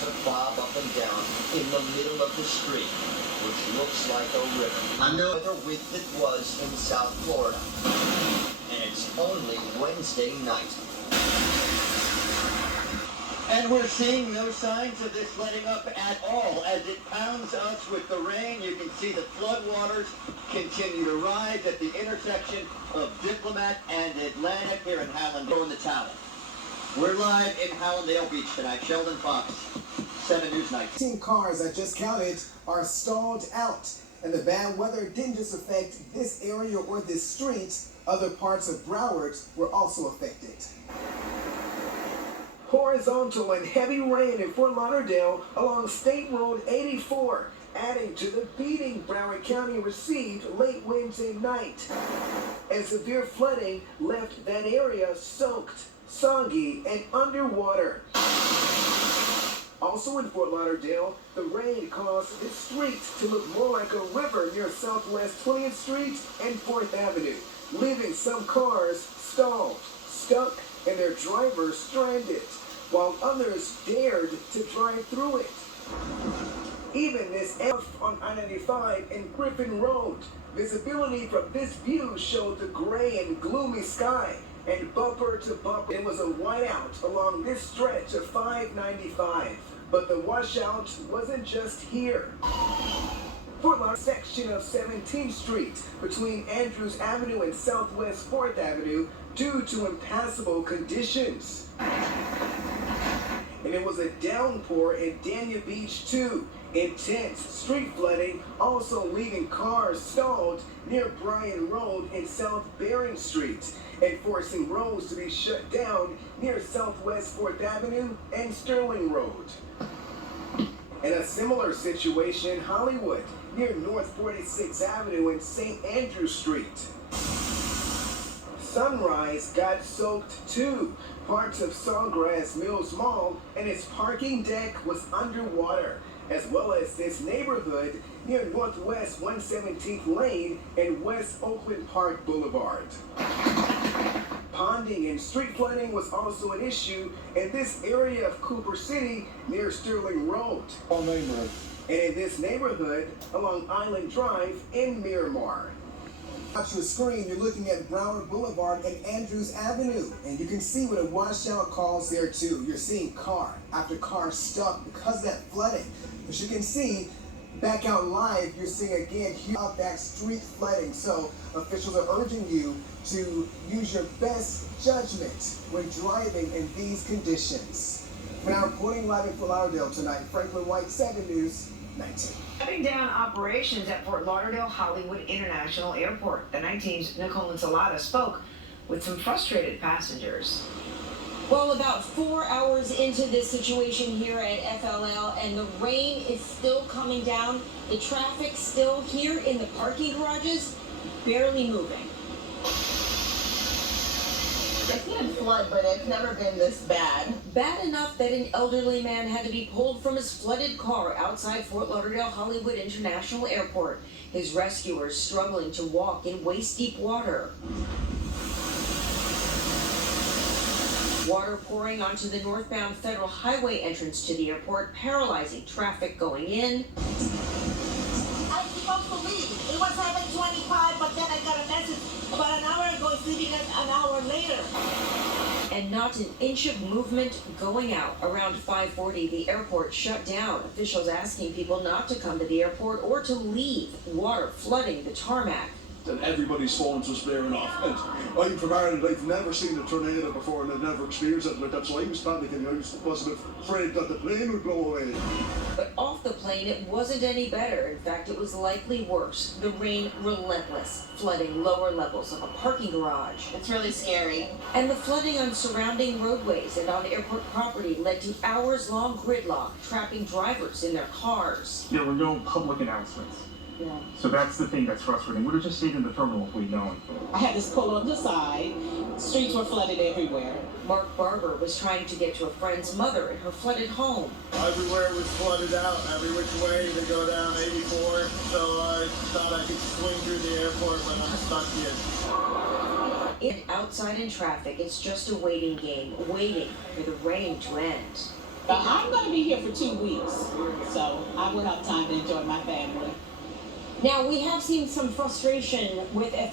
to bob up and down in the middle of the street, which looks like a river. Under the width it was in South Florida. And it's only Wednesday night. And we're seeing no signs of this letting up at all. As it pounds us with the rain, you can see the floodwaters continue to rise at the intersection of Diplomat and Atlantic here in Hallandale in the town. We're live in Hallandale Beach tonight. Sheldon Fox, 7 News Night. 18 cars I just counted are stalled out. And the bad weather didn't just affect this area or this street. Other parts of Broward were also affected. Horizontal and heavy rain in Fort Lauderdale along State Road 84, adding to the beating Broward County received late Wednesday night. And severe flooding left that area soaked, soggy, and underwater. Also in Fort Lauderdale, the rain caused the street to look more like a river near Southwest 20th Street and 4th Avenue, leaving some cars stalled, stuck, and their drivers stranded, while others dared to drive through it. Even this F on I-95 and Griffin Road, visibility from this view showed the gray and gloomy sky, and bumper to bumper. It was a whiteout along this stretch of 595, but the washout wasn't just here. Fort Lauderdale section of 17th Street between Andrews Avenue and Southwest 4th Avenue due to impassable conditions. And it was a downpour in Dania Beach too. Intense street flooding also leaving cars stalled near Bryan Road and South Bering Street and forcing roads to be shut down near Southwest 4th Avenue and Sterling Road. And a similar situation in Hollywood near North 46th Avenue and St. Andrew Street. Sunrise got soaked too. Parts of Sawgrass Mills Mall and its parking deck was underwater, as well as this neighborhood near Northwest 117th Lane and West Oakland Park Boulevard. Ponding and street flooding was also an issue in this area of Cooper City near Sterling Road. And in this neighborhood along Island Drive in Miramar. Watch your screen, you're looking at Broward Boulevard and Andrews Avenue, and you can see what a washout caused there too. You're seeing car after car stuck because of that flooding. As you can see, back out live, you're seeing again of that street flooding. So officials are urging you to use your best judgment when driving in these conditions. We're now reporting live in Fort Lauderdale tonight. Franklin White, 7 News 19. Shutting down operations at Fort Lauderdale Hollywood International Airport. The 19's Nicole Ensalada spoke with some frustrated passengers. Well, about 4 hours into this situation here at FLL, and the rain is still coming down. The traffic still here in the parking garages, barely moving. I've seen it flood, but it's never been this bad. Bad enough that an elderly man had to be pulled from his flooded car outside Fort Lauderdale Hollywood International Airport. His rescuers struggling to walk in waist-deep water. Water pouring onto the northbound Federal Highway entrance to the airport, paralyzing traffic going in. I was supposed to leave. It was 7:25, but then I got a message about an hour ago, it's leaving an hour later. And not an inch of movement going out. Around 5:40, the airport shut down. Officials asking people not to come to the airport or to leave. Water flooding the tarmac. And everybody's phones was blaring off. And I'm from Ireland, I've never seen a tornado before and I've never experienced it like that, so I was panicking. I was afraid that the plane would blow away. But off the plane, it wasn't any better. In fact, it was likely worse. The rain relentless, flooding lower levels of a parking garage. It's really scary. And the flooding on surrounding roadways and on airport property led to hours-long gridlock, trapping drivers in their cars. There were no public announcements. Yeah. So that's the thing that's frustrating. We would have just stayed in the terminal if we'd known. I had this pull on the side. Streets were flooded everywhere. Mark Barber was trying to get to a friend's mother in her flooded home. Everywhere was flooded out, every which way to go down 84. So I thought I could swing through the airport, but I'm stuck here. Outside in traffic, it's just a waiting game, waiting for the rain to end. But I'm going to be here for 2 weeks, so I will have time to enjoy my family. Now, we have seen some frustration with FL.